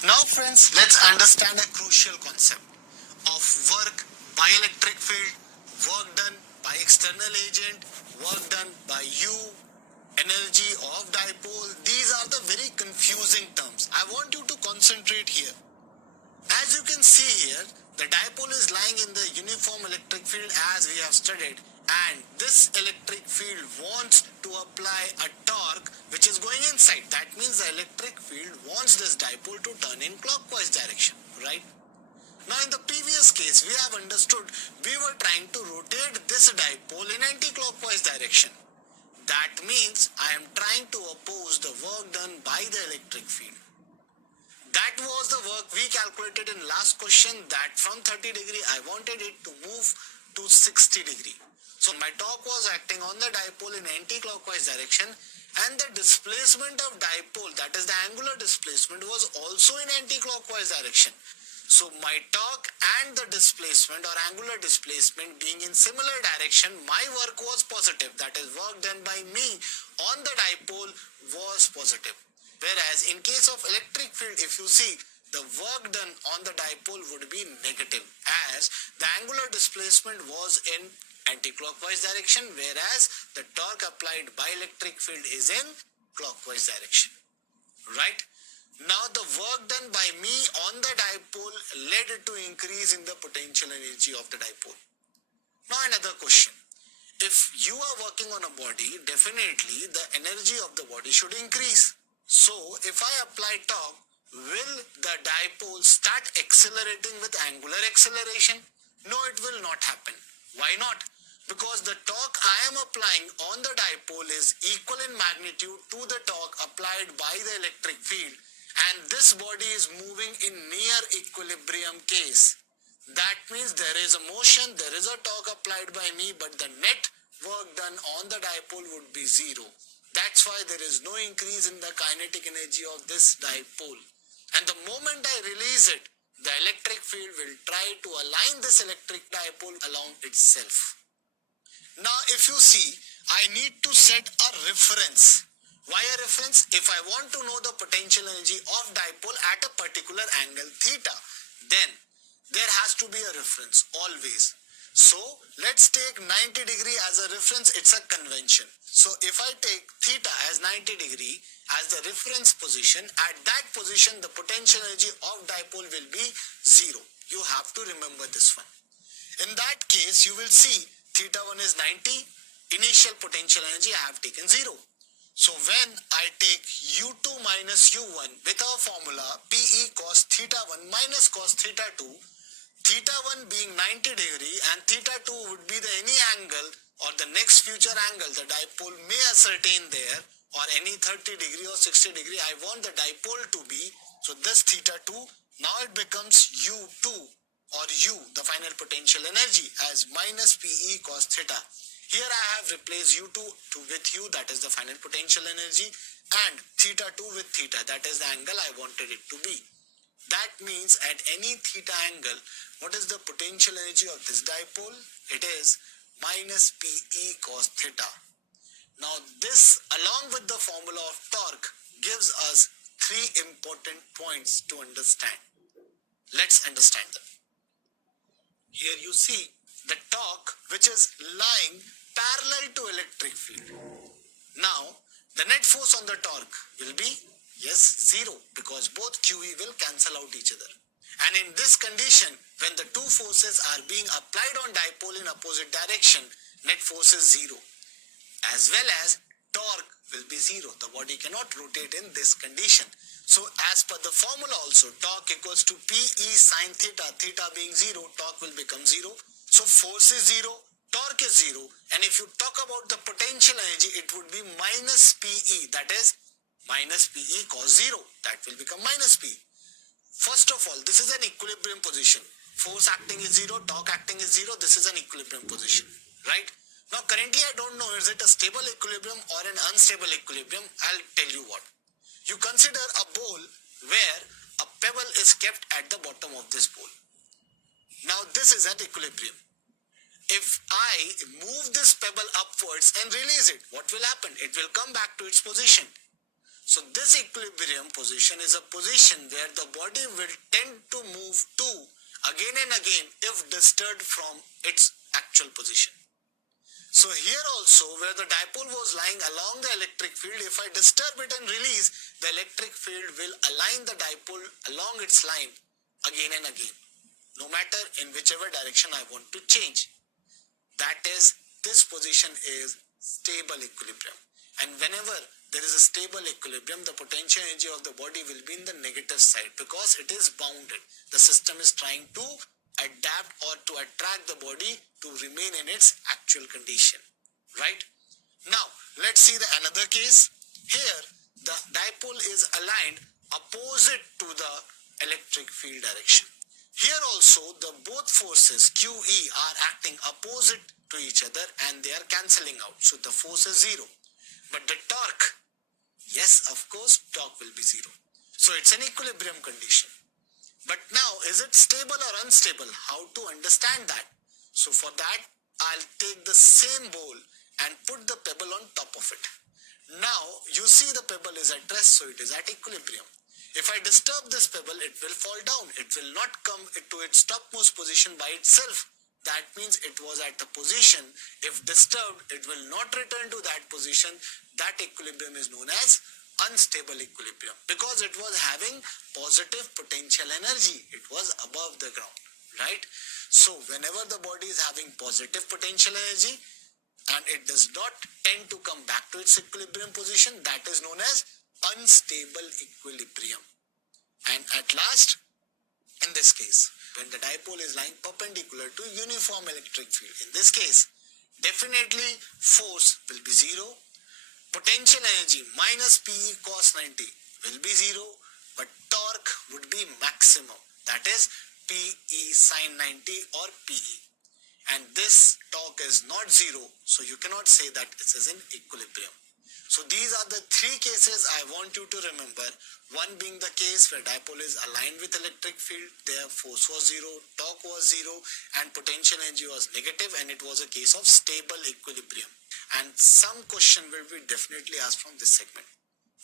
Now friends, let's understand a crucial concept of work by electric field, work done by external agent, work done by you, energy of dipole. These are the very confusing terms. I want you to concentrate here. As you can see here, the dipole is lying in the uniform electric field as we have studied, and this electric field wants to apply a torque which is going inside. That means the electric field wants this dipole to turn in clockwise direction, right? Now in the previous case we have understood we were trying to rotate this dipole in anti-clockwise direction. That means I am trying to oppose the work done by the electric field. That was the work we calculated in last question, that from 30 degree I wanted it to move to 60 degree. So my torque was acting on the dipole in anti-clockwise direction, and the displacement of dipole, that is the angular displacement, was also in anti-clockwise direction. So my torque and the displacement or angular displacement being in similar direction, my work was positive. That is, work done by me on the dipole was positive. Whereas in case of electric field, if you see, the work done on the dipole would be negative, as the angular displacement was in anti-clockwise direction, whereas the torque applied by electric field is in clockwise direction, right? Now the work done by me on the dipole led to increase in the potential energy of the dipole. Now another question. If you are working on a body, definitely the energy of the body should increase. So if I apply torque, will the dipole start accelerating with angular acceleration? No, it will not happen. Why not? Because the torque I am applying on the dipole is equal in magnitude to the torque applied by the electric field, and this body is moving in near equilibrium case. That means there is a motion, there is a torque applied by me, but the net work done on the dipole would be zero. That's why there is no increase in the kinetic energy of this dipole. And the moment I release it, the electric field will try to align this electric dipole along itself. Now if you see, I need to set a reference. Why a reference? If I want to know the potential energy of dipole at a particular angle theta, then there has to be a reference always. So let's take 90 degree as a reference. It's a convention. So if I take theta as 90 degree as the reference position, at that position the potential energy of dipole will be zero. You have to remember this one. In that case, you will see theta 1 is 90. Initial potential energy I have taken 0. So when I take u2 minus u1 with our formula Pe cos theta 1 minus cos theta 2, theta 1 being 90 degree and theta 2 would be the any angle or the next future angle the dipole may ascertain there, or any 30 degree or 60 degree I want the dipole to be. So this theta 2, now it becomes u2 or u, the final potential energy, as minus Pe cos theta. Here I have replaced u2 with u, that is the final potential energy, and theta 2 with theta, that is the angle I wanted it to be. That means at any theta angle, what is the potential energy of this dipole? It is minus Pe cos theta. Now this, along with the formula of torque, gives us three important points to understand. Let's understand them. Here you see the torque which is lying parallel to electric field. Now the net force on the torque will be, yes, 0, because both QE will cancel out each other. And in this condition, when the two forces are being applied on dipole in opposite direction, net force is 0. As well as torque will be 0. The body cannot rotate in this condition. So as per the formula also, torque equals to Pe sin theta, theta being 0, torque will become 0. So force is 0, torque is 0. And if you talk about the potential energy, it would be minus Pe, that is minus Pe cos 0. That will become minus P. First of all, this is an equilibrium position. Force acting is 0, torque acting is 0. This is an equilibrium position, right? Now currently I don't know, is it a stable equilibrium or an unstable equilibrium? I'll tell you what. You consider a bowl where a pebble is kept at the bottom of this bowl. Now this is at equilibrium. If I move this pebble upwards and release it, what will happen? It will come back to its position. So this equilibrium position is a position where the body will tend to move to again and again if disturbed from its actual position. So here also, where the dipole was lying along the electric field, if I disturb it and release, the electric field will align the dipole along its line again and again, no matter in whichever direction I want to change. That is, this position is stable equilibrium. And whenever there is a stable equilibrium, the potential energy of the body will be in the negative side because it is bounded. The system is trying to adapt or to attract the body to remain in its actual condition, right? Now, let's see another case. Here, the dipole is aligned opposite to the electric field direction. Here also, the both forces QE are acting opposite to each other and they are cancelling out. So the force is zero. But the torque, yes, of course, torque will be zero. So it's an equilibrium condition. But now, is it stable or unstable? How to understand that? So for that, I'll take the same bowl and put the pebble on top of it. Now, you see the pebble is at rest, so it is at equilibrium. If I disturb this pebble, it will fall down. It will not come to its topmost position by itself. That means it was at the position. If disturbed, it will not return to that position. That equilibrium is known as unstable equilibrium because it was having positive potential energy. It was above the ground, right? So whenever the body is having positive potential energy and it does not tend to come back to its equilibrium position, that is known as unstable equilibrium. And at last, in this case, when the dipole is lying perpendicular to uniform electric field, in this case, definitely force will be zero. Potential energy minus PE cos 90 will be zero, but torque would be maximum. That is PE sin 90 or PE. And this torque is not zero, so you cannot say that it is in equilibrium. So these are the three cases I want you to remember. One being the case where dipole is aligned with electric field, their force was zero, torque was zero, and potential energy was negative, and it was a case of stable equilibrium. And some question will be definitely asked from this segment.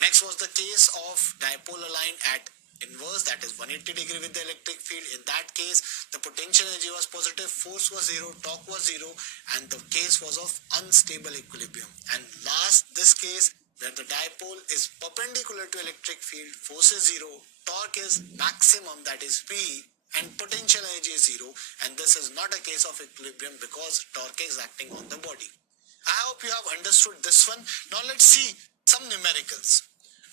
Next was the case of dipole aligned at inverse, that is 180 degree with the electric field. In that case, the potential energy was positive, force was zero, torque was zero, and the case was of unstable equilibrium. And last, this case where the dipole is perpendicular to electric field, force is zero, torque is maximum, that is P, and potential energy is zero, and this is not a case of equilibrium because torque is acting on the body. I hope you have understood this one. Now let's see some numericals.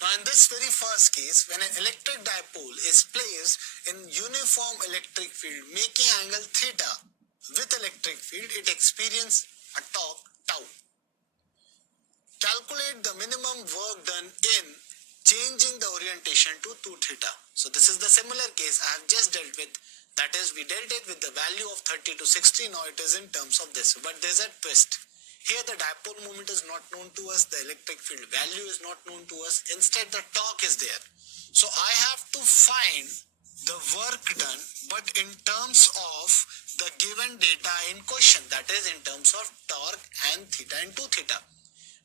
Now in this very first case, when an electric dipole is placed in uniform electric field making angle theta with electric field, it experiences a torque tau. Calculate the minimum work done in changing the orientation to 2 theta. So this is the similar case I have just dealt with. That is, we dealt it with the value of 30 to 60. Now it is in terms of this. But there's a twist. Here the dipole moment is not known to us, the electric field value is not known to us, instead the torque is there. So I have to find the work done, but in terms of the given data in question, that is in terms of torque and theta and 2 theta.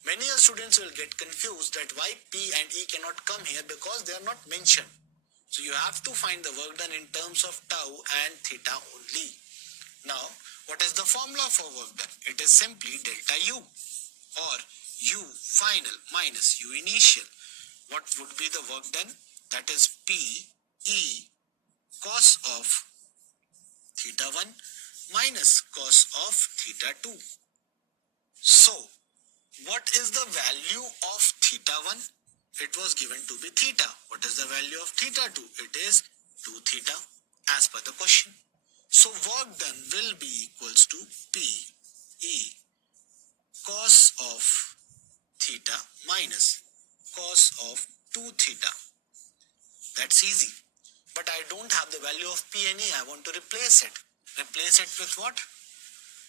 Many students will get confused that why P and E cannot come here because they are not mentioned. So you have to find the work done in terms of tau and theta only. Now, what is the formula for work done? It is simply delta U or U final minus U initial. What would be the work done? That is P E cos of theta 1 minus cos of theta 2. So, what is the value of theta 1? It was given to be theta. What is the value of theta 2? It is 2 theta as per the question. So work done will be equals to P E cos of theta minus cos of 2 theta. That's easy. But I don't have the value of P and E. I want to replace it. Replace it with what?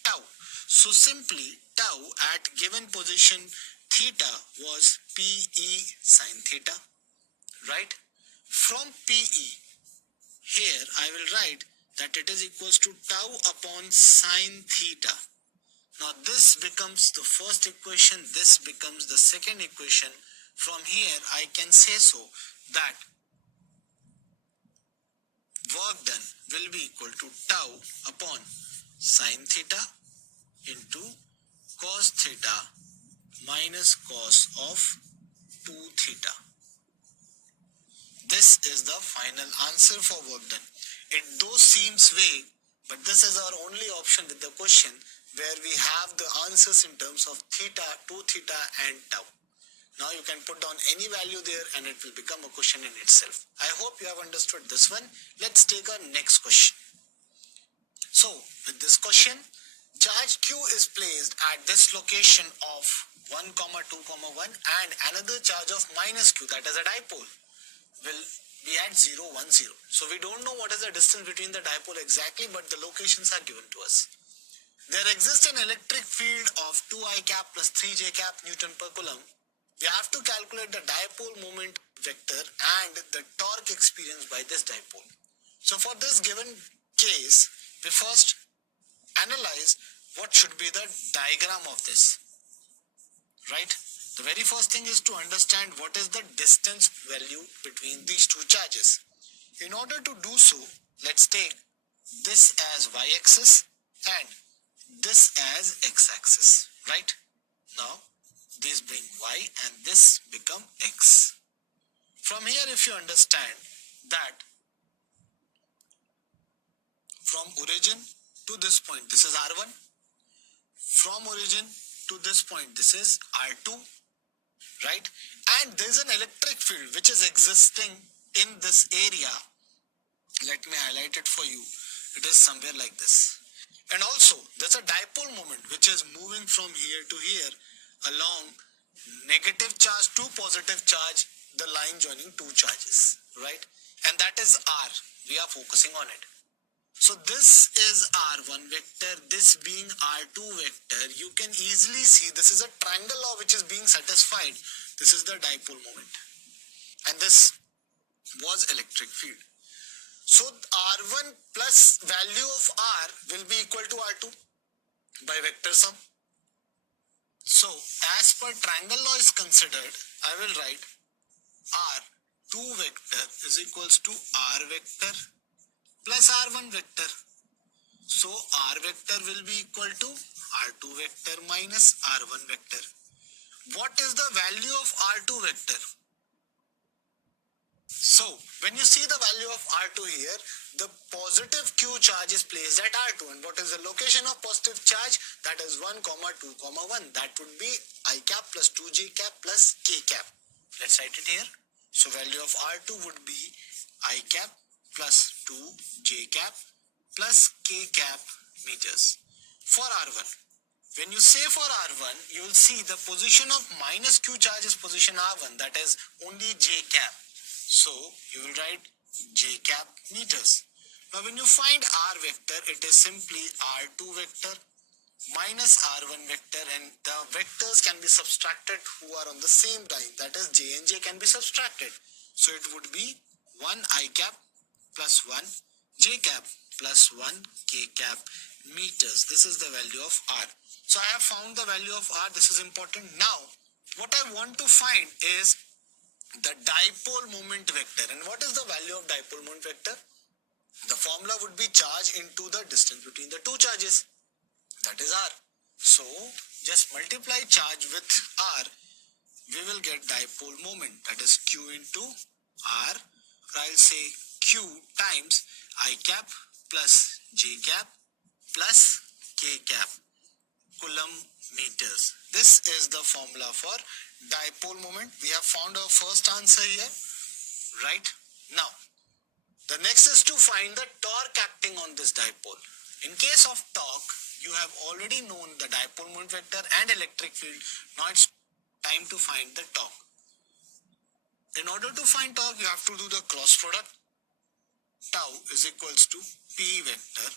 Tau. So simply tau at given position theta was PE sin theta. Right? From PE, here I will write that it is equals to tau upon sin theta. Now this becomes the first equation, this becomes the second equation. From here I can say so that work done will be equal to tau upon sin theta into cos theta minus cos of 2 theta. This is the final answer for work done. It though seems vague, but this is our only option with the question where we have the answers in terms of theta, 2 theta and tau. Now you can put down any value there and it will become a question in itself. I hope you have understood this one. Let's take our next question. So with this question, charge Q is placed at this location of 1, 2, 1 and another charge of minus Q, that is a dipole, will be at 0, 1, 0. So we don't know what is the distance between the dipole exactly, but the locations are given to us. There exists an electric field of 2I cap plus 3J cap Newton per coulomb. We have to calculate the dipole moment vector and the torque experienced by this dipole. So for this given case, we first analyze what should be the diagram of this, right? The very first thing is to understand what is the distance value between these two charges. In order to do so, let's take this as y-axis and this as x-axis, right? Now, this bring y and this become x. From here, if you understand that from origin to this point, this is R1. From origin to this point, this is R2, right? And there is an electric field which is existing in this area. Let me highlight it for you. It is somewhere like this. And also, there's a dipole moment which is moving from here to here along negative charge to positive charge, the line joining two charges, right? And that is R. We are focusing on it. So this is R1 vector, this being R2 vector. You can easily see this is a triangle law which is being satisfied. This is the dipole moment. And this was electric field. So R1 plus value of R will be equal to R2 by vector sum. So as per triangle law is considered, I will write R2 vector is equals to R vector plus R1 vector. So R vector will be equal to R2 vector minus R1 vector. What is the value of R2 vector? So when you see the value of R2 here, the positive Q charge is placed at R2. And what is the location of positive charge? That is 1, 2, 1. That would be I cap plus 2J cap plus K cap. Let's write it here. So value of R2 would be I cap plus 2J cap plus K cap meters. For R1, when you say for R1, you will see the position of minus Q charge is position R1, that is only J cap. So you will write J cap meters. Now when you find R vector, it is simply R2 vector minus R1 vector, and the vectors can be subtracted who are on the same line, that is J and J can be subtracted. So it would be 1 I cap plus 1 J cap plus 1 K cap meters. This is the value of R. So I have found the value of R. This is important. Now what I want to find is the dipole moment vector. And what is the value of dipole moment vector? The formula would be charge into the distance between the two charges, that is R. So just multiply charge with R, we will get dipole moment, that is Q into R. I'll say Q times I cap plus J cap plus K cap coulomb meters. This is the formula for dipole moment. We have found our first answer here, right? Now, the next is to find the torque acting on this dipole. In case of torque, you have already known the dipole moment vector and electric field. Now it's time to find the torque. In order to find torque, you have to do the cross product. Tau is equals to P vector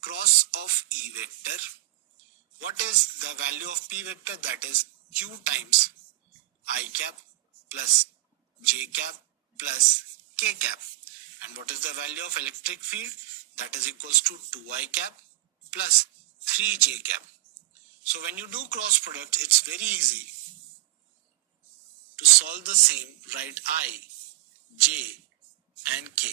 cross of E vector. What is the value of P vector? That is Q times I cap plus J cap plus K cap. And what is the value of electric field? That is equals to 2I cap plus 3J cap. So when you do cross product, it's very easy. To solve the same, write I, J and K.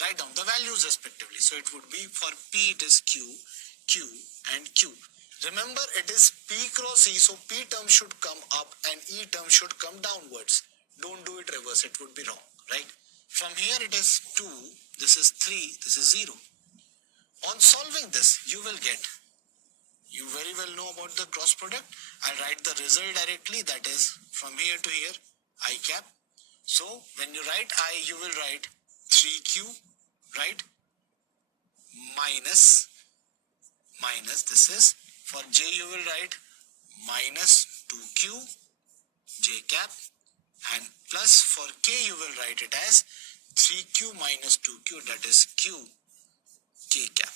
Write down the values respectively. So it would be for P it is Q, Q and Q. Remember it is P cross E, so P term should come up and E term should come downwards. Don't do it reverse, it would be wrong, right? From here it is 2, this is 3, this is 0. On solving this, you will get, you very well know about the cross product. I'll write the result directly, that is from here to here, I cap. So when you write I, you will write 3Q, right? Minus, this is, for J you will write minus 2Q, J cap, and plus for K you will write it as 3Q minus 2Q, that is Q, K cap.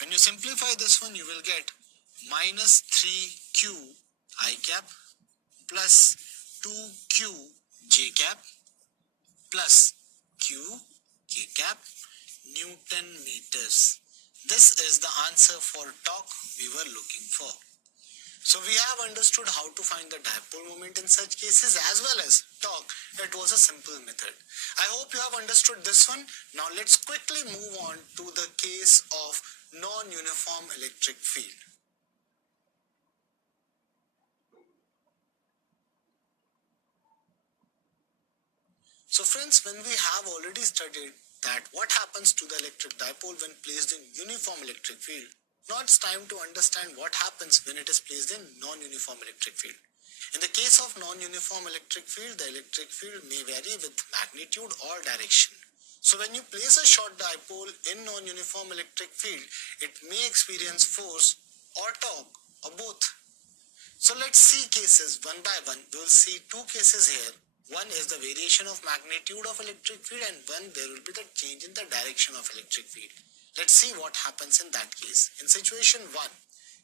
When you simplify this one, you will get minus 3Q I cap plus 2Q J cap plus Q K cap Newton meters. This is the answer for torque we were looking for. So we have understood how to find the dipole moment in such cases as well as torque. It was a simple method. I hope you have understood this one. Now let's quickly move on to the case of non-uniform electric field. So friends, when we have already studied that what happens to the electric dipole when placed in uniform electric field, now it's time to understand what happens when it is placed in non-uniform electric field. In the case of non-uniform electric field, the electric field may vary with magnitude or direction. So when you place a short dipole in non-uniform electric field, it may experience force or torque or both. So let's see cases one by one. We will see two cases here. One is the variation of magnitude of electric field and one there will be the change in the direction of electric field. Let's see what happens in that case. In situation 1,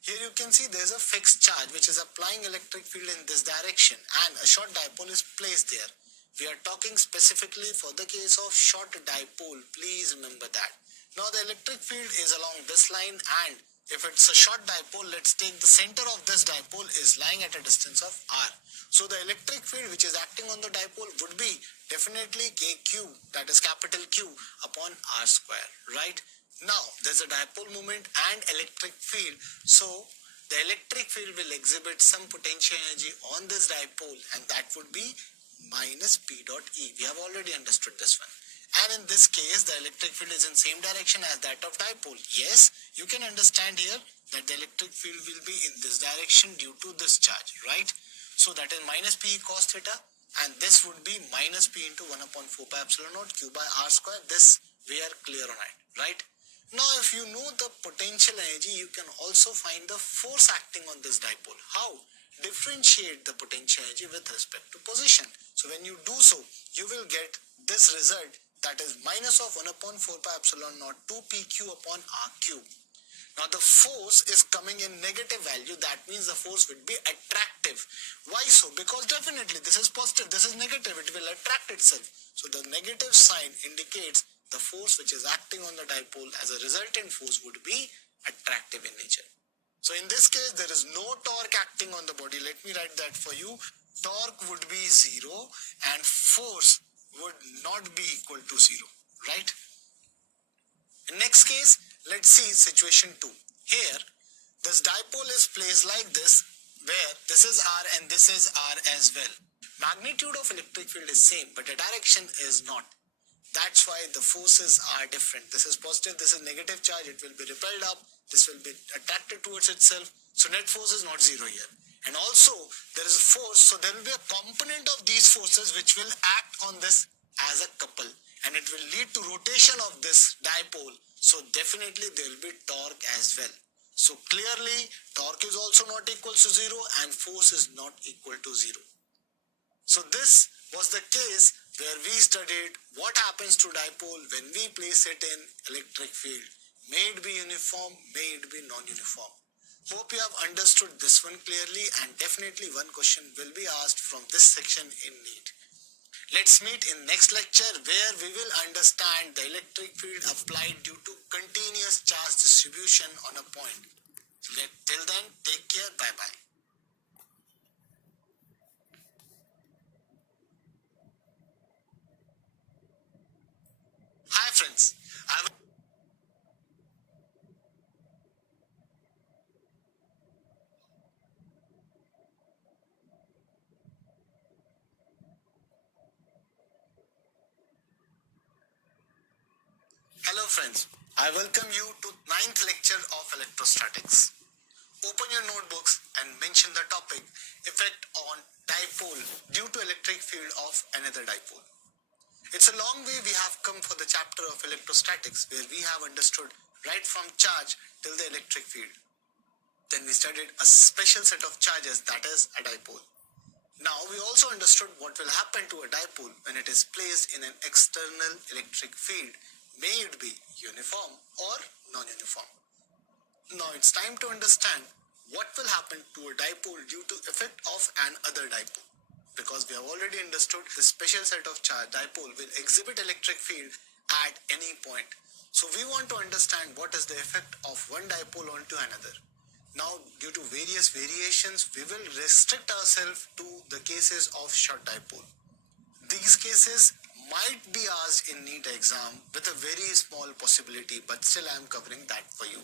here you can see there is a fixed charge which is applying electric field in this direction and a short dipole is placed there. We are talking specifically for the case of short dipole. Please remember that. Now the electric field is along this line, and if it's a short dipole, let's take the center of this dipole is lying at a distance of r. So the electric field which is acting on the dipole would be definitely kq, that is capital Q upon r square, right? Now there's a dipole moment and electric field. So the electric field will exhibit some potential energy on this dipole, and that would be minus P dot E. We have already understood this one. And in this case, the electric field is in same direction as that of dipole. Yes, you can understand here that the electric field will be in this direction due to this charge, right? So that is minus P cos theta, and this would be minus P into 1 upon 4 pi epsilon naught Q by r square. This we are clear on it, right? Now if you know the potential energy, you can also find the force acting on this dipole. How? Differentiate the potential energy with respect to position. So when you do so, you will get this result, that is minus of 1 upon 4 pi epsilon naught 2pq upon r cube. Now the force is coming in negative value, that means the force would be attractive. Why so? Because definitely this is positive, this is negative, it will attract itself. So the negative sign indicates the force which is acting on the dipole as a resultant force would be attractive in nature. So in this case, there is no torque acting on the body. Let me write that for you. Torque would be 0 and force would not be equal to 0, right? In next case, let's see situation 2. Here, this dipole is placed like this, where this is R and this is R as well. Magnitude of electric field is same, but the direction is not. That's why the forces are different. This is positive, this is negative charge, it will be repelled up, this will be attracted towards itself. So net force is not 0 here. And also there is a force, so there will be a component of these forces which will act on this as a couple, and it will lead to rotation of this dipole. So definitely there will be torque as well. So clearly torque is also not equal to 0 and force is not equal to 0. So this was the case where we studied what happens to dipole when we place it in electric field. May it be uniform, may it be non-uniform. Hope you have understood this one clearly, and definitely one question will be asked from this section in NEET. Let's meet in next lecture where we will understand the electric field applied due to continuous charge distribution on a point. So till then, take care, bye-bye. friends, I welcome you to ninth lecture of electrostatics. Open your notebooks and mention the topic effect on dipole due to electric field of another dipole. It's a long way we have come for the chapter of electrostatics where we have understood right from charge till the electric field. Then we studied a special set of charges, that is a dipole. Now we also understood what will happen to a dipole when it is placed in an external electric field, may it be uniform or non-uniform. Now it's time to understand what will happen to a dipole due to effect of an other dipole. Because we have already understood the special set of charge dipole will exhibit electric field at any point. So we want to understand what is the effect of one dipole onto another. Now, due to various variations, we will restrict ourselves to the cases of short dipole. These cases might be asked in NEET exam with a very small possibility, but still I am covering that for you.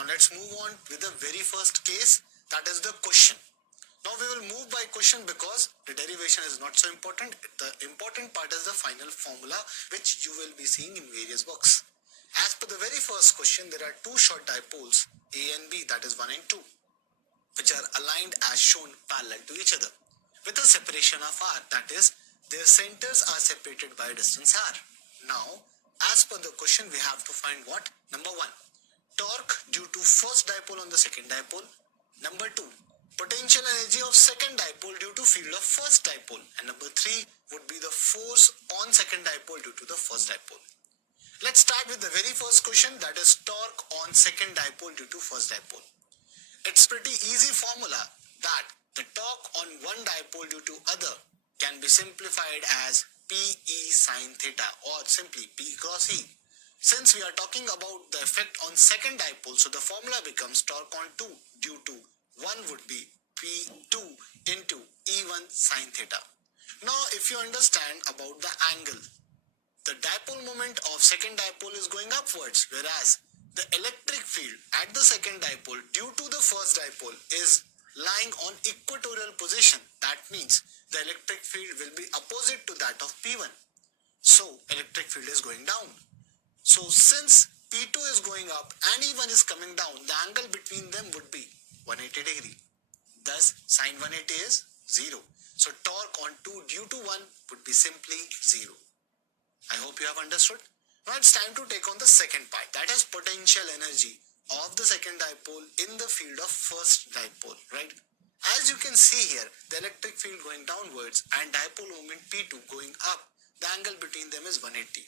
Now let's move on with the very first case, that is the question. Now we will move by question because the derivation is not so important. The important part is the final formula which you will be seeing in various books. As per the very first question, there are two short dipoles A and B, that is 1 and 2, which are aligned as shown parallel to each other with a separation of r, that is their centers are separated by a distance r. Now as per the question we have to find what? Number 1, torque due to first dipole on the second dipole. Number 2, potential energy of second dipole due to field of first dipole. And number 3 would be the force on second dipole due to the first dipole. Let's start with the very first question, that is torque on second dipole due to first dipole. It's pretty easy formula that the torque on one dipole due to other can be simplified as PE sine theta or simply P cross E. Since we are talking about the effect on second dipole, so the formula becomes torque on 2 due to 1 would be P2 into E1 sine theta. Now if you understand about the angle, the dipole moment of second dipole is going upwards, whereas the electric field at the second dipole due to the first dipole is lying on equatorial position. That means the electric field will be opposite to that of P1. So electric field is going down. So since P2 is going up and E1 is coming down, the angle between them would be 180 degree. Thus sine 180 is 0. So torque on 2 due to 1 would be simply 0. I hope you have understood. Now it's time to take on the second part, that is potential energy of the second dipole in the field of first dipole, right? As you can see here, the electric field going downwards and dipole moment P2 going up, the angle between them is 180.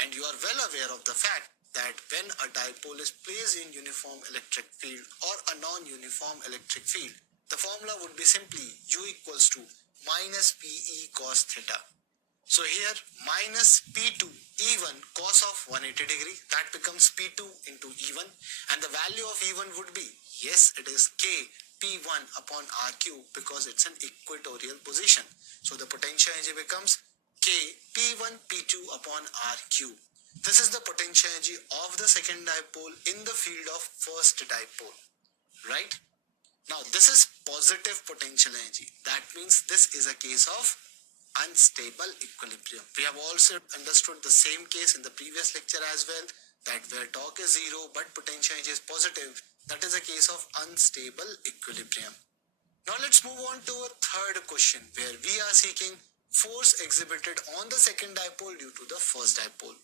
And you are well aware of the fact that when a dipole is placed in uniform electric field or a non-uniform electric field, the formula would be simply U equals to minus PE cos theta. So here minus P2 E1 cos of 180 degree, that becomes P2 into E1, and the value of E1 would be, yes, it is K P1 upon R cube because it's an equatorial position. So the potential energy becomes K P1 P2 upon R cube. This is the potential energy of the second dipole in the field of first dipole, right? Now this is positive potential energy. That means this is a case of unstable equilibrium. We have also understood the same case in the previous lecture as well, that where torque is 0 but potential energy is positive, that is a case of unstable equilibrium. Now let's move on to a third question where we are seeking force exhibited on the second dipole due to the first dipole.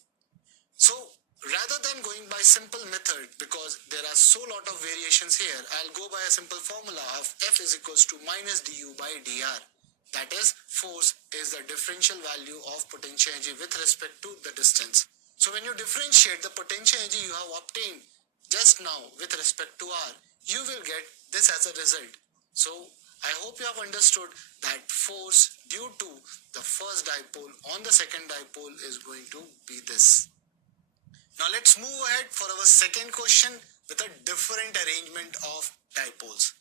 So rather than going by simple method, because there are so lot of variations here, I'll go by a simple formula of F is equals to minus du by dr. That is, force is the differential value of potential energy with respect to the distance. So when you differentiate the potential energy you have obtained just now with respect to r, you will get this as a result. So I hope you have understood that force due to the first dipole on the second dipole is going to be this. Now let's move ahead for our second question with a different arrangement of dipoles.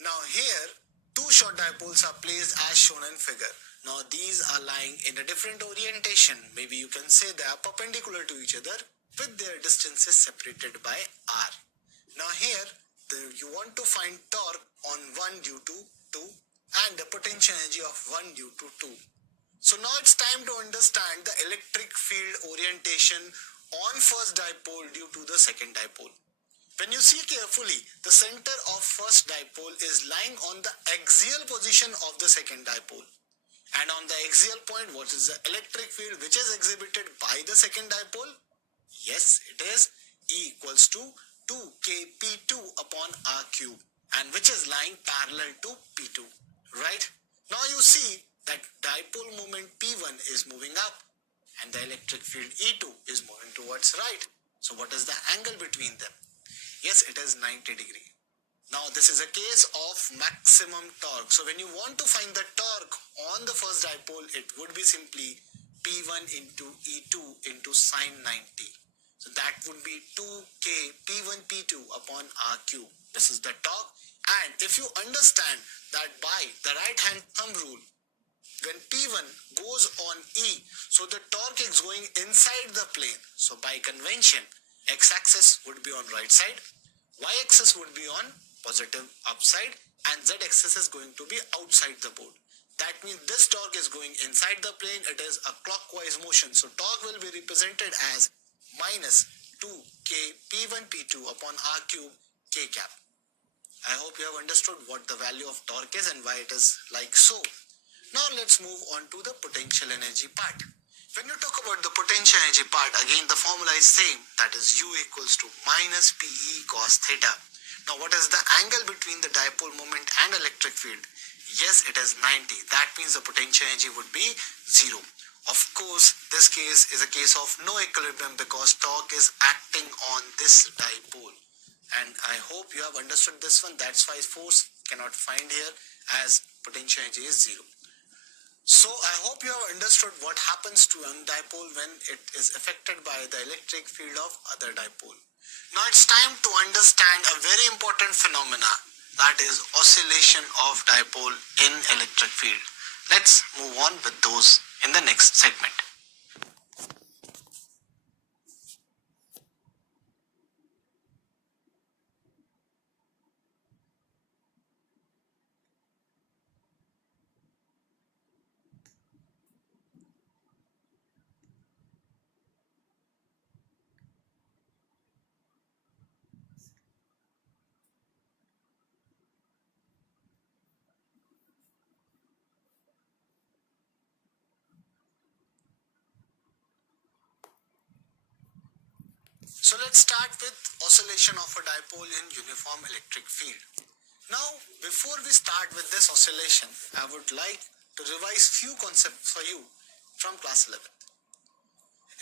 Now here, two short dipoles are placed as shown in figure. Now these are lying in a different orientation. Maybe you can say they are perpendicular to each other with their distances separated by r. Now here you want to find torque on 1 due to 2 and the potential energy of 1 due to 2. So now it's time to understand the electric field orientation on first dipole due to the second dipole. When you see carefully, the center of first dipole is lying on the axial position of the second dipole. And on the axial point, what is the electric field which is exhibited by the second dipole? Yes, it is E equals to 2kP2 upon R cube, and which is lying parallel to P2, right? Now you see that dipole moment P1 is moving up and the electric field E2 is moving towards right. So what is the angle between them? Yes, it is 90 degree. Now this is a case of maximum torque. So when you want to find the torque on the first dipole, it would be simply P1 into E2 into sine 90. So that would be 2k P1 P2 upon R cube. This is the torque. And if you understand that by the right hand thumb rule, when P1 goes on E, so the torque is going inside the plane. So by convention, x-axis would be on right side, y-axis would be on positive upside, and z-axis is going to be outside the board. That means this torque is going inside the plane. It is a clockwise motion. So torque will be represented as minus 2k P1 P2 upon R cube k cap. I hope you have understood what the value of torque is and why it is like so. Now let's move on to the potential energy part. When you talk about the potential energy part, again the formula is same, that is U equals to minus PE cos theta. Now what is the angle between the dipole moment and electric field? Yes, it is 90. That means the potential energy would be 0. Of course, this case is a case of no equilibrium because torque is acting on this dipole. And I hope you have understood this one. That's why force cannot find here, as potential energy is 0. So I hope you have understood what happens to one dipole when it is affected by the electric field of other dipole. Now it's time to understand a very important phenomena, that is oscillation of dipole in electric field. Let's move on with those in the next segment. So let's start with oscillation of a dipole in uniform electric field. Now, before we start with this oscillation, I would like to revise few concepts for you from class 11.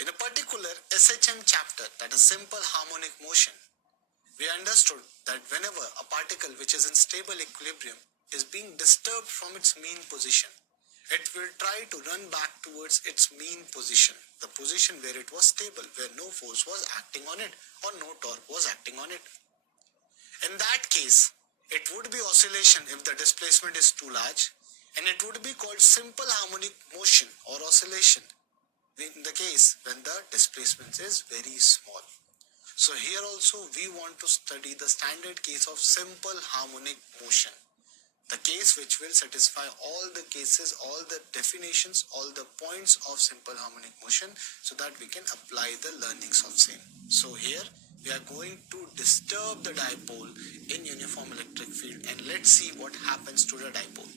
In a particular SHM chapter, that is simple harmonic motion, we understood that whenever a particle which is in stable equilibrium is being disturbed from its mean position, it will try to run back towards its mean position, the position where it was stable, where no force was acting on it or no torque was acting on it. In that case, it would be oscillation if the displacement is too large, and it would be called simple harmonic motion or oscillation in the case when the displacement is very small. So here also we want to study the standard case of simple harmonic motion, the case which will satisfy all the cases, all the definitions, all the points of simple harmonic motion, so that we can apply the learnings of same. So here we are going to disturb the dipole in uniform electric field, and let's see what happens to the dipole.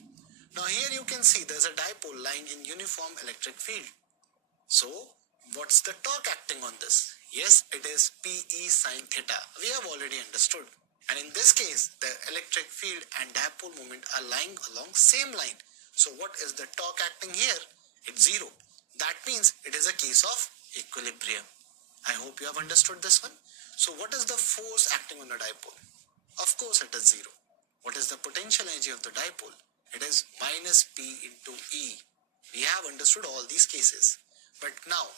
Now here you can see there's a dipole lying in uniform electric field. So what's the torque acting on this? Yes, it is PE sine theta. We have already understood. And in this case, the electric field and dipole moment are lying along same line. So what is the torque acting here? It's 0. That means it is a case of equilibrium. I hope you have understood this one. So what is the force acting on the dipole? Of course it is 0. What is the potential energy of the dipole? It is minus P into E. We have understood all these cases. But now,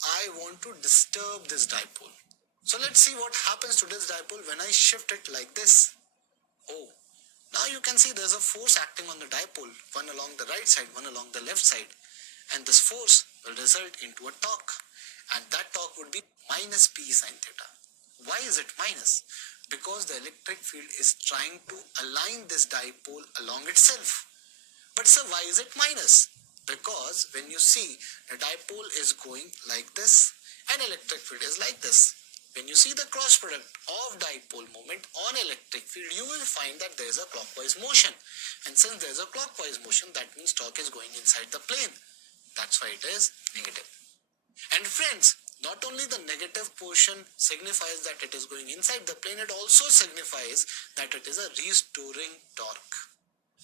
I want to disturb this dipole. So let's see what happens to this dipole when I shift it like this. Oh, now you can see there's a force acting on the dipole, one along the right side, one along the left side. And this force will result into a torque. And that torque would be minus P sine theta. Why is it minus? Because the electric field is trying to align this dipole along itself. But sir, why is it minus? Because when you see a dipole is going like this and electric field is like this. When you see the cross product of dipole moment on electric field, you will find that there is a clockwise motion. And since there is a clockwise motion, that means torque is going inside the plane. That's why it is negative. And friends, not only the negative portion signifies that it is going inside the plane, it also signifies that it is a restoring torque.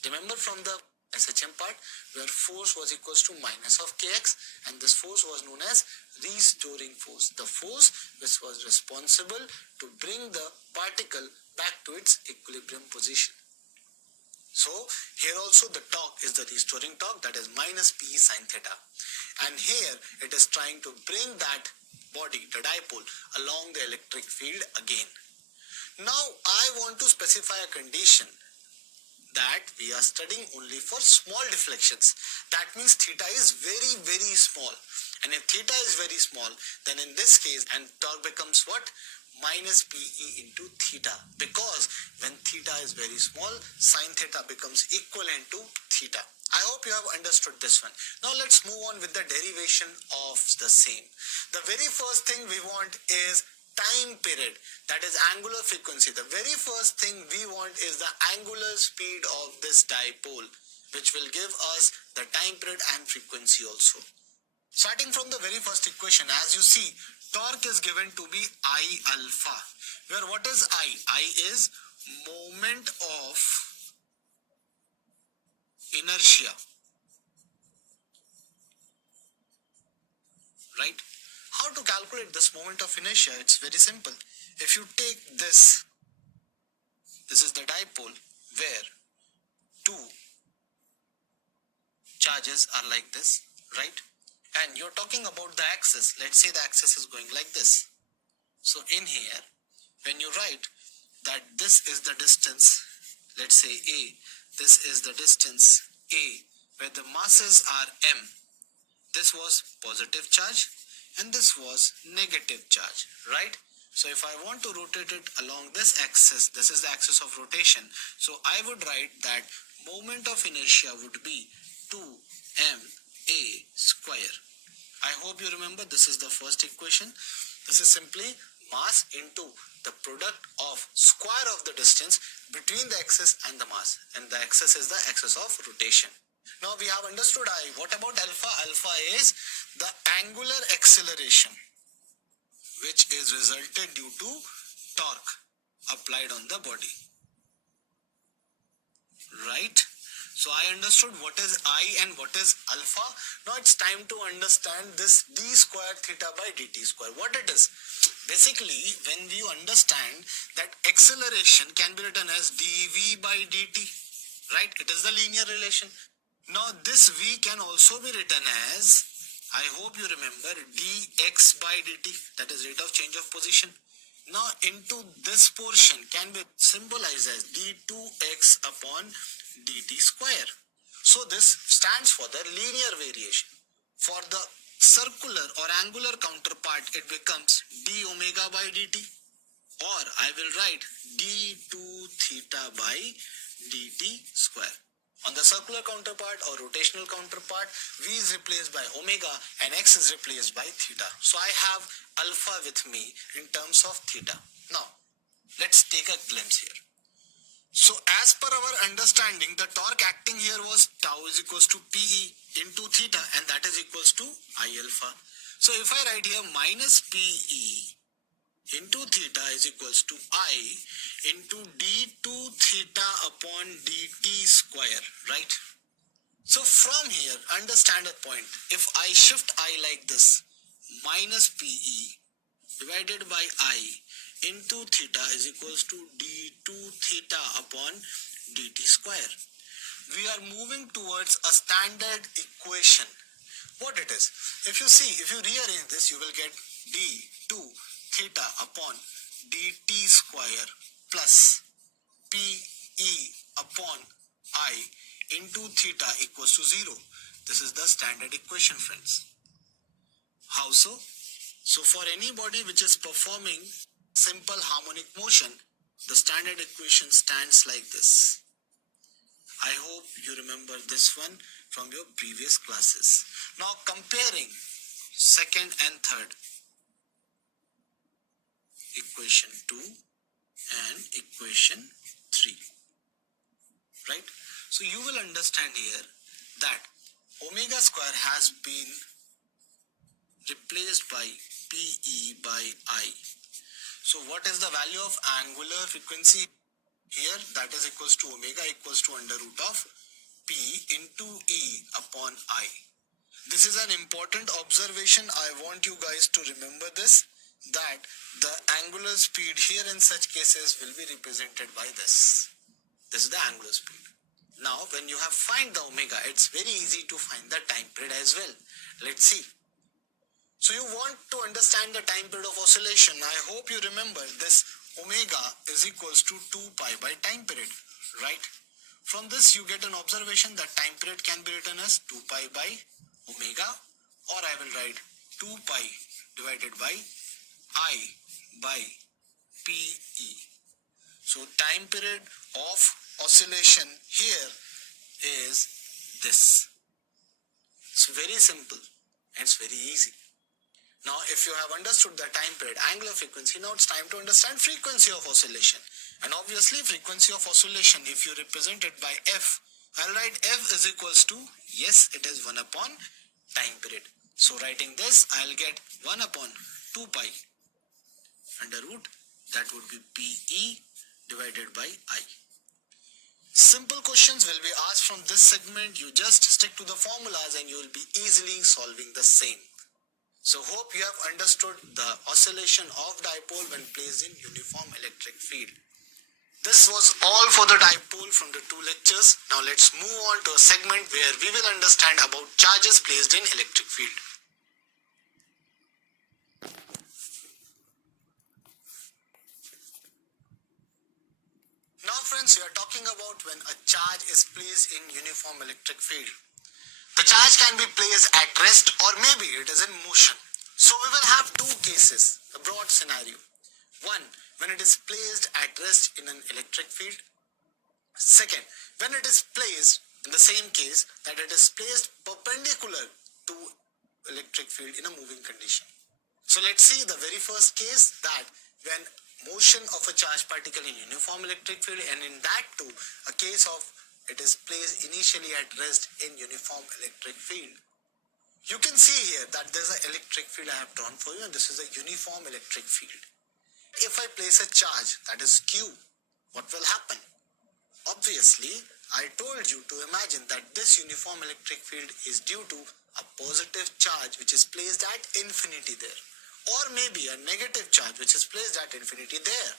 Remember from the SHM part where force was equals to minus of kx, and this force was known as restoring force, the force which was responsible to bring the particle back to its equilibrium position. So here also the torque is the restoring torque, that is minus P sin theta, and here it is trying to bring that body, the dipole, along the electric field again. Now I want to specify a condition that we are studying only for small deflections. That means theta is very, very small. And if theta is very small, then in this case, and torque becomes what? Minus PE into theta. Because when theta is very small, sin theta becomes equivalent to theta. I hope you have understood this one. Now let's move on with the derivation of the same. The very first thing we want is time period, that is angular frequency. The very first thing we want is the angular speed of this dipole, which will give us the time period and frequency also. Starting from the very first equation, as you see, torque is given to be I alpha, where what is I? I is moment of inertia, right? How to calculate this moment of inertia? It's very simple. If you take this is the dipole where two charges are like this, right? And you're talking about the axis. Let's say the axis is going like this. So in here, when you write that this is the distance, let's say A, this is the distance A, where the masses are M. This was positive charge and this was negative charge, right? So if I want to rotate it along this axis, this is the axis of rotation. So I would write that moment of inertia would be 2ma square. I hope you remember this is the first equation. This is simply mass into the product of square of the distance between the axis and the mass. And the axis is the axis of rotation. Now we have understood I. What about alpha? Alpha is the angular acceleration which is resulted due to torque applied on the body, right? So I understood what is I and what is alpha. Now it's time to understand this d square theta by dt square. What it is? Basically, when you understand that acceleration can be written as dv by dt, right? It is the linear relation. Now this v can also be written as, I hope you remember, dx by dt, that is rate of change of position. Now into this portion can be symbolized as d2x upon dt square. So this stands for the linear variation. For the circular or angular counterpart, it becomes d omega by dt, or I will write d2 theta by dt square. On the circular counterpart or rotational counterpart, v is replaced by omega and x is replaced by theta. So I have alpha with me in terms of theta. Now, let's take a glimpse here. So as per our understanding, the torque acting here was tau is equals to PE into theta, and that is equals to I alpha. So if I write here minus PE into theta is equals to I into d2 theta upon dt square, right? So from here, understand a point. If I shift I like this, minus PE divided by I into theta is equals to d2 theta upon dt square. We are moving towards a standard equation. What it is? If you see, if you rearrange this, you will get d2 theta upon dt square plus PE upon I into theta equals to 0. This is the standard equation, friends. How so? So for any body which is performing simple harmonic motion, the standard equation stands like this. I hope you remember this one. from your previous classes. Now comparing second and third, equation 2 and equation 3, right? So you will understand here that omega square has been replaced by PE by I. So what is the value of angular frequency here? That is equals to omega equals to under root of P into E upon I. This is an important observation. I want you guys to remember this, that the angular speed here in such cases will be represented by this. This is the angular speed. Now when you have find the omega, it's very easy to find the time period as well. Let's see. So you want to understand the time period of oscillation. I hope you remember this omega is equals to 2 pi by time period, right? From this you get an observation that time period can be written as 2 pi by omega, or I will write 2 pi divided by I by PE. So time period of oscillation here is this. It's very simple and it's very easy. Now if you have understood the time period, angular frequency, now it's time to understand frequency of oscillation. And obviously frequency of oscillation, if you represent it by F, I'll write F is equals to, yes, it is 1 upon time period. So writing this, I'll get 1 upon 2 pi under root, that would be PE divided by I. Simple questions will be asked from this segment. You just stick to the formulas and you will be easily solving the same. So hope you have understood the oscillation of dipole when placed in uniform electric field. This was all for the dipole from the 2 lectures. Now let's move on to a segment where we will understand about charges placed in electric field. Now friends, we are talking about when a charge is placed in uniform electric field. The charge can be placed at rest or maybe it is in motion. So we will have 2 cases, a broad scenario. One, when it is placed at rest in an electric field. Second, when it is placed in the same case that it is placed perpendicular to electric field in a moving condition. So let's see the very first case, that when motion of a charged particle in uniform electric field, and in that too a case of it is placed initially at rest in uniform electric field. You can see here that there is an electric field I have drawn for you, and this is a uniform electric field. If I place a charge, that is Q, what will happen? Obviously, I told you to imagine that this uniform electric field is due to a positive charge which is placed at infinity there, or maybe a negative charge which is placed at infinity there.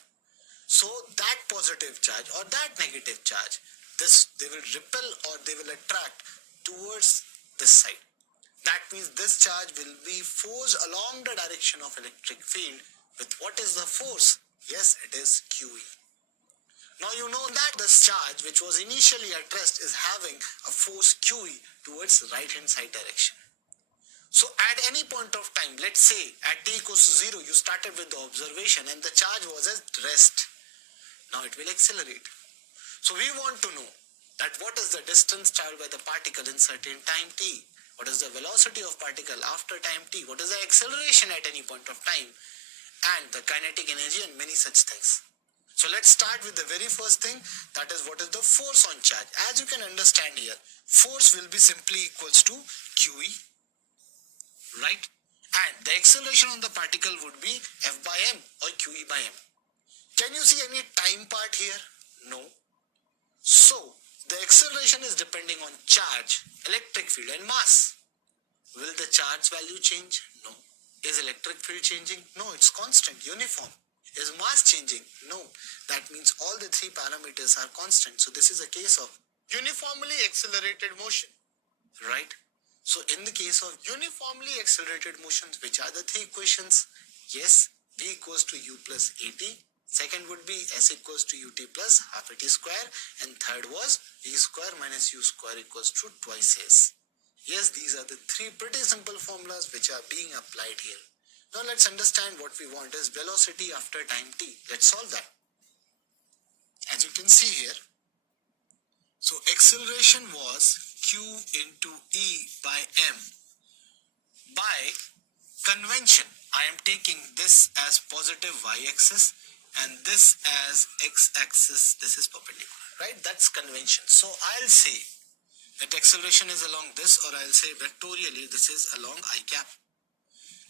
So that positive charge or that negative charge, they will repel or they will attract towards this side. That means this charge will be forced along the direction of electric field with what is the force? Yes, it is QE. Now you know that this charge which was initially at rest is having a force QE towards right hand side direction. So at any point of time, let's say at t equals to 0, you started with the observation and the charge was at rest. Now it will accelerate. So we want to know that what is the distance traveled by the particle in certain time t? What is the velocity of particle after time t? What is the acceleration at any point of time? And the kinetic energy and many such things. So let's start with the very first thing, that is what is the force on charge. As you can understand here, force will be simply equals to QE, right? And the acceleration on the particle would be F by m or QE by m. Can you see any time part here? No. So the acceleration is depending on charge, electric field and mass. Will the charge value change? No. Is electric field changing? No, it's constant, uniform. Is mass changing? No. That means all the 3 parameters are constant. So this is a case of uniformly accelerated motion, right? So in the case of uniformly accelerated motions, which are the 3 equations? Yes, V equals to U plus AT. Second would be S equals to UT plus half AT square. And third was V square minus U square equals to twice S. Yes, these are the 3 pretty simple formulas which are being applied here. Now let's understand what we want is velocity after time t. Let's solve that. As you can see here, so acceleration was Q into E by M. By convention, I am taking this as positive y-axis and this as x-axis. This is perpendicular, right? That's convention. So I'll say that acceleration is along this, or I'll say vectorially this is along I cap.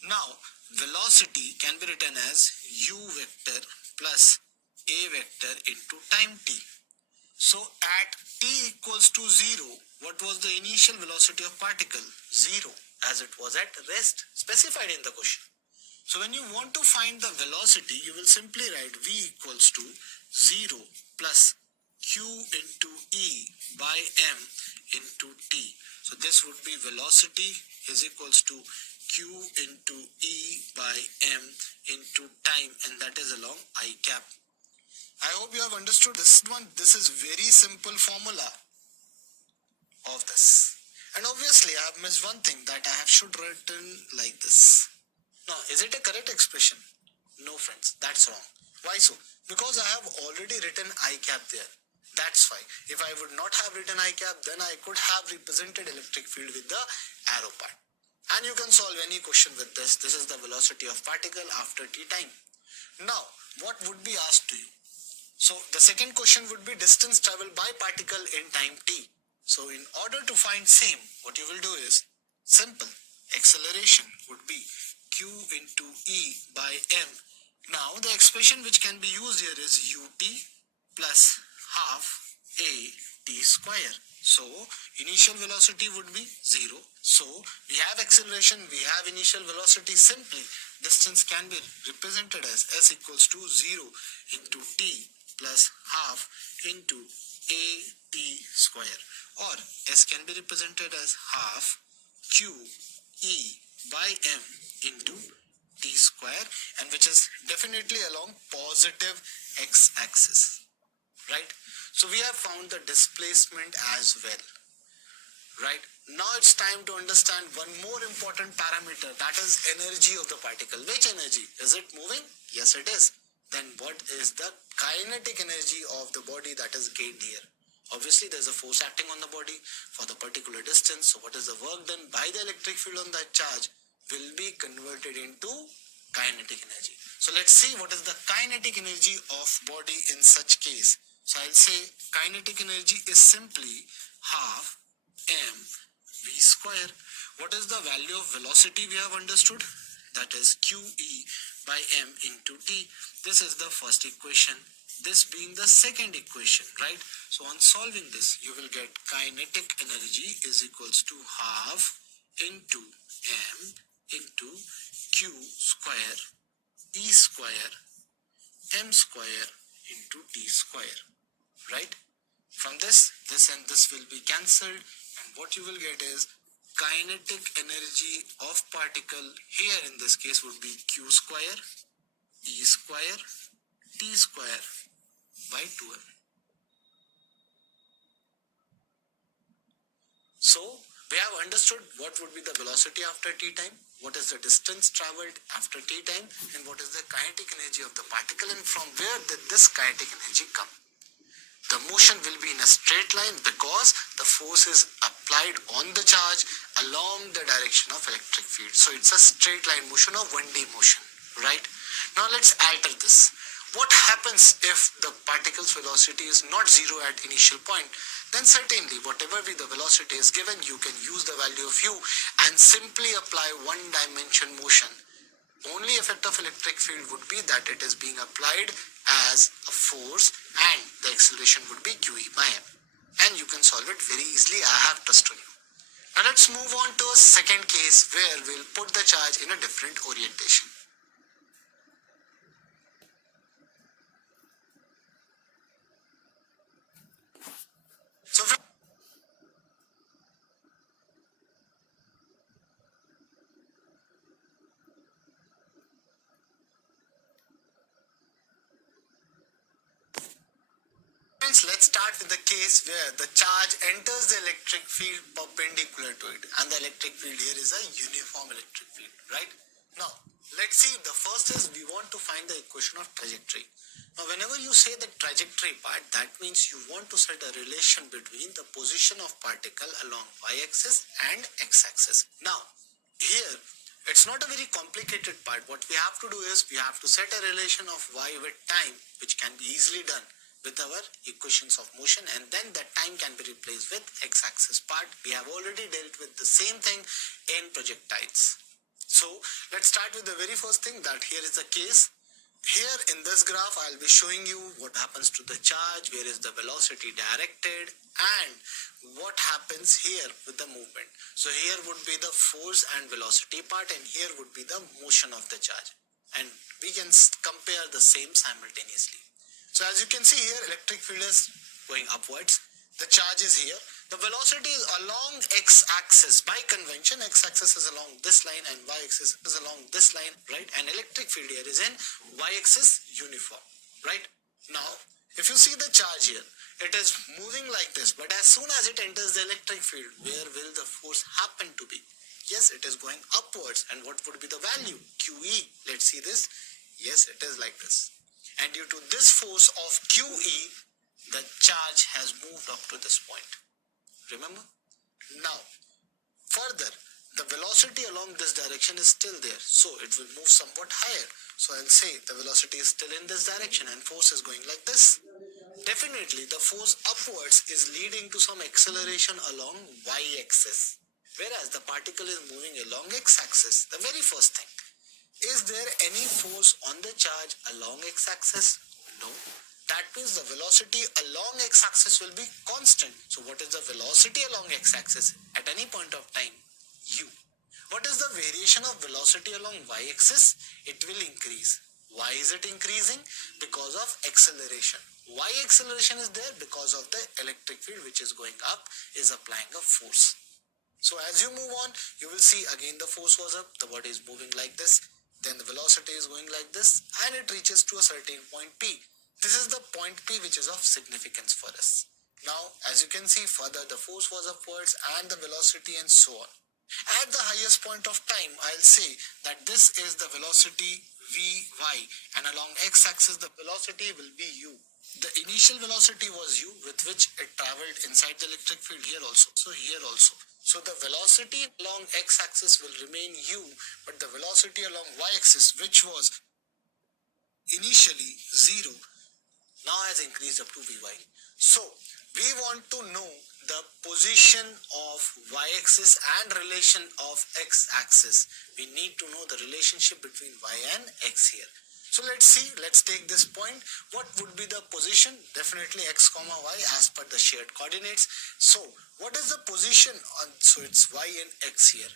Now, velocity can be written as u vector plus a vector into time t. So at t equals to 0, what was the initial velocity of particle? 0, as it was at rest, specified in the question. So when you want to find the velocity, you will simply write v equals to 0 plus q into e by m into t. So this would be velocity is equals to q into e by m into time, and that is along I cap. I hope you have understood this one. This is very simple formula of this. And obviously I have missed one thing, that I have should written like this. Now, is it a correct expression? No friends, that's wrong. Why so? Because I have already written I cap there. That's why. If I would not have written I cap, then I could have represented electric field with the arrow part. And you can solve any question with this. This is the velocity of particle after t time. Now, what would be asked to you? So the second question would be distance traveled by particle in time t. So in order to find same, what you will do is simple. Acceleration would be q into e by m. Now the expression which can be used here is ut plus half a t square. So initial velocity would be 0. So we have acceleration, we have initial velocity. Simply distance can be represented as s equals to 0 into t plus half into a t square, or s can be represented as half q e by m into t square, and which is definitely along positive x-axis, right? So we have found the displacement as well, right? Now it's time to understand one more important parameter, that is energy of the particle. Which energy? Is it moving? Yes, it is. Then what is the kinetic energy of the body that is gained here? Obviously there's a force acting on the body for the particular distance. So what is the work done by the electric field on that charge will be converted into kinetic energy. So let's see what is the kinetic energy of body in such case. So I'll say kinetic energy is simply half m v square. What is the value of velocity we have understood? That is q e by m into t. This is the first equation, this being the second equation, right? So on solving this, you will get kinetic energy is equals to half into m into q square e square m square into t square, right? From this and this will be cancelled, and what you will get is kinetic energy of particle here in this case would be q square e square t square by 2m. So we have understood what would be the velocity after t time, what is the distance traveled after t time, and what is the kinetic energy of the particle, and from where did this kinetic energy come. The motion will be in a straight line because the force is applied on the charge along the direction of electric field. So it's a straight line motion or 1D motion, right? Now let's alter this. What happens if the particle's velocity is not 0 at initial point? Then certainly whatever be the velocity is given, you can use the value of u and simply apply one dimension motion. Only effect of electric field would be that it is being applied as a force, and the acceleration would be QE by m. And you can solve it very easily. I have trust on you. Now let's move on to a second case where we'll put the charge in a different orientation. So let's start with the case where the charge enters the electric field perpendicular to it, and the electric field here is a uniform electric field, right? Now, let let's see. The first is we want to find the equation of trajectory. Now, whenever you say the trajectory part, that means you want to set a relation between the position of particle along y-axis and x-axis. Now, here, it's not a very complicated part. What we have to do is we have to set a relation of y with time, which can be easily done with our equations of motion, and then that time can be replaced with x-axis part. We have already dealt with the same thing in projectiles. So let's start with the very first thing, that here is the case. Here in this graph, I'll be showing you what happens to the charge, where is the velocity directed, and what happens here with the movement. So here would be the force and velocity part, and here would be the motion of the charge. And we can compare the same simultaneously. So as you can see here, electric field is going upwards. The charge is here. The velocity is along x-axis. By convention, x-axis is along this line and y-axis is along this line, right? And electric field here is in y-axis uniform, right? Now, if you see the charge here, it is moving like this, but as soon as it enters the electric field, where will the force happen to be? Yes, it is going upwards. And what would be the value? QE. Let's see this. Yes, it is like this. And due to this force of QE, the charge has moved up to this point. Remember? Now, further, the velocity along this direction is still there. So it will move somewhat higher. So I'll say the velocity is still in this direction and force is going like this. Definitely, the force upwards is leading to some acceleration along y-axis. Whereas the particle is moving along x-axis. The very first thing. Is there any force on the charge along x-axis? No. That means the velocity along x-axis will be constant. So what is the velocity along x-axis at any point of time? U. What is the variation of velocity along y-axis? It will increase. Why is it increasing? Because of acceleration. Why acceleration is there? Because of the electric field which is going up is applying a force. So as you move on, you will see again the force was up, the body is moving like this, then the velocity is going like this, and it reaches to a certain point P. This is the point P which is of significance for us. Now, as you can see, further the force was upwards and the velocity and so on. At the highest point of time, I'll say that this is the velocity Vy, and along x-axis the velocity will be u. The initial velocity was u, with which it traveled inside the electric field here also. So here also. So the velocity along x-axis will remain u, but the velocity along y-axis, which was initially 0, now has increased up to Vy. So we want to know the position of y-axis and relation of x-axis. We need to know the relationship between y and x here. So let's see, let's take this point. What would be the position? Definitely x comma y as per the shared coordinates. So what is the position on, so it's y and x here.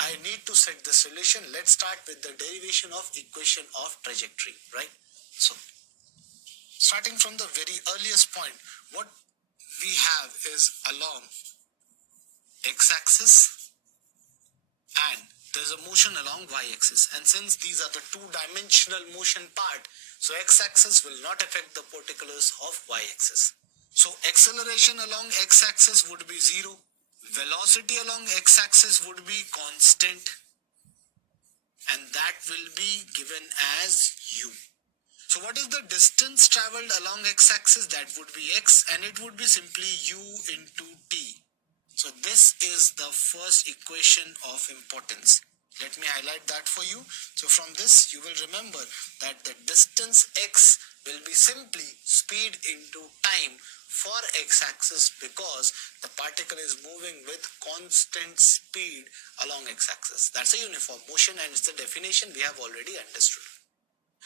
I need to set this relation. Let's start with the derivation of equation of trajectory, right? So starting from the very earliest point, what we have is along x-axis and there's a motion along y-axis, and since these are the two-dimensional motion part, so x-axis will not affect the particulars of y-axis. So acceleration along x-axis would be 0, velocity along x-axis would be constant, and that will be given as u. So what is the distance traveled along x-axis? That would be x, and it would be simply u into t. So this is the first equation of importance. Let me highlight that for you. So from this you will remember that the distance x will be simply speed into time for x-axis, because the particle is moving with constant speed along x-axis. That's a uniform motion, and it's the definition we have already understood.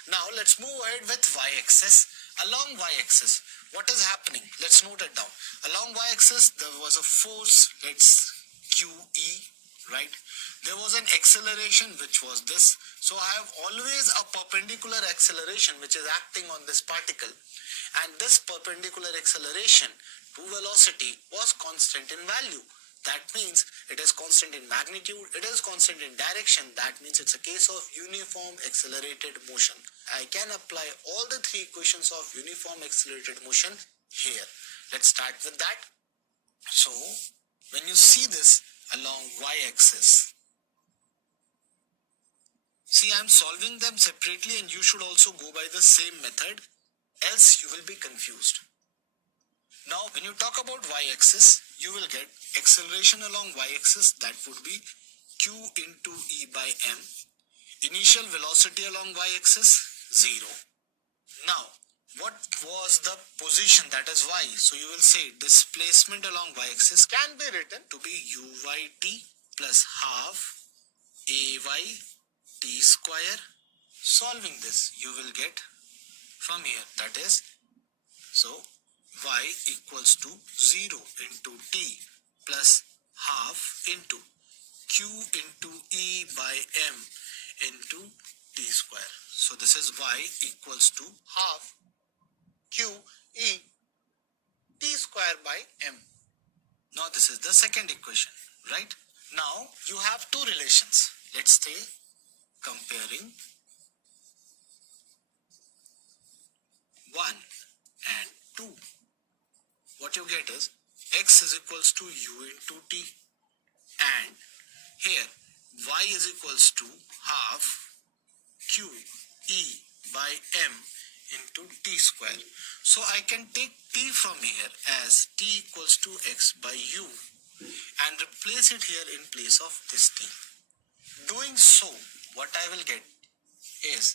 Now let's move ahead with y-axis. Along y-axis, what is happening? Let's note it down. Along y-axis, there was a force, let's QE, right? There was an acceleration, which was this. So I have always a perpendicular acceleration which is acting on this particle. And this perpendicular acceleration to velocity was constant in value. That means it is constant in magnitude, it is constant in direction. That means it's a case of uniform accelerated motion. I can apply all the three equations of uniform accelerated motion here. Let's start with that. So when you see this along y-axis, See, I am solving them separately and you should also go by the same method, else you will be confused. Now, when you talk about y-axis, you will get acceleration along y-axis, that would be q into e by m. Initial velocity along y-axis, 0. Now, what was the position, that is y? So you will say displacement along y-axis can be written to be uyt plus half ay t square. Solving this, you will get from here, that is, so y equals to 0 into t plus half into q into e by m into t square. So this is y equals to half q e t square by m. Now this is the second equation, right? Now you have two relations. Let's say comparing 1 and 2. What you get is x is equals to u into t, and here y is equals to half q e by m into t square. So I can take t from here as t equals to x by u and replace it here in place of this t. Doing so, what I will get is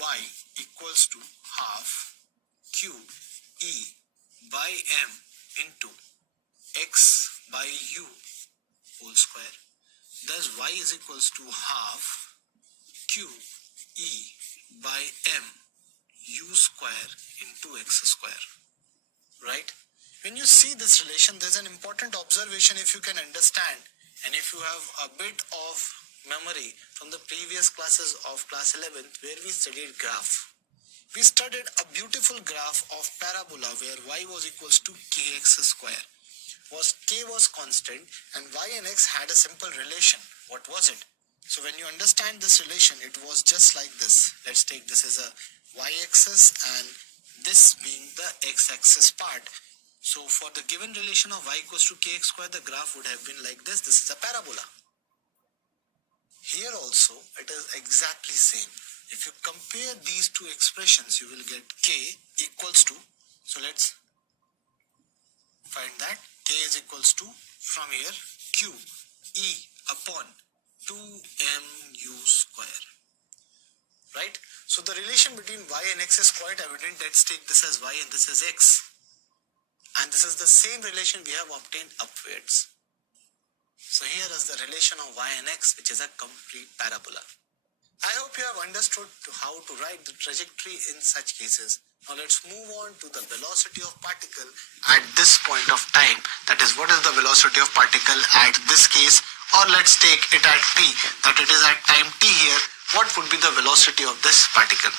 y equals to half q e by m into x by u whole square. Thus y is equals to half q e by m u square into x square. Right? When you see this relation, there's an important observation if you can understand, and if you have a bit of memory from the previous classes of class 11th where we studied graph. We studied a beautiful graph of parabola where y was equals to kx square. K was constant and y and x had a simple relation. What was it? So when you understand this relation, it was just like this. Let's take this as a y-axis and this being the x-axis part. So for the given relation of y equals to kx square, the graph would have been like this. This is a parabola. Here also it is exactly same. If you compare these two expressions, you will get k equals to, so let's find that, k is equals to, from here, q e upon 2mu square. Right? So the relation between y and x is quite evident. Let's take this as y and this as x. And this is the same relation we have obtained upwards. So here is the relation of y and x, which is a complete parabola. I hope you have understood how to write the trajectory in such cases. Now let's move on to the velocity of particle at this point of time. That is, what is the velocity of particle at this case, or let's take it at t, that it is at time t here. What would be the velocity of this particle?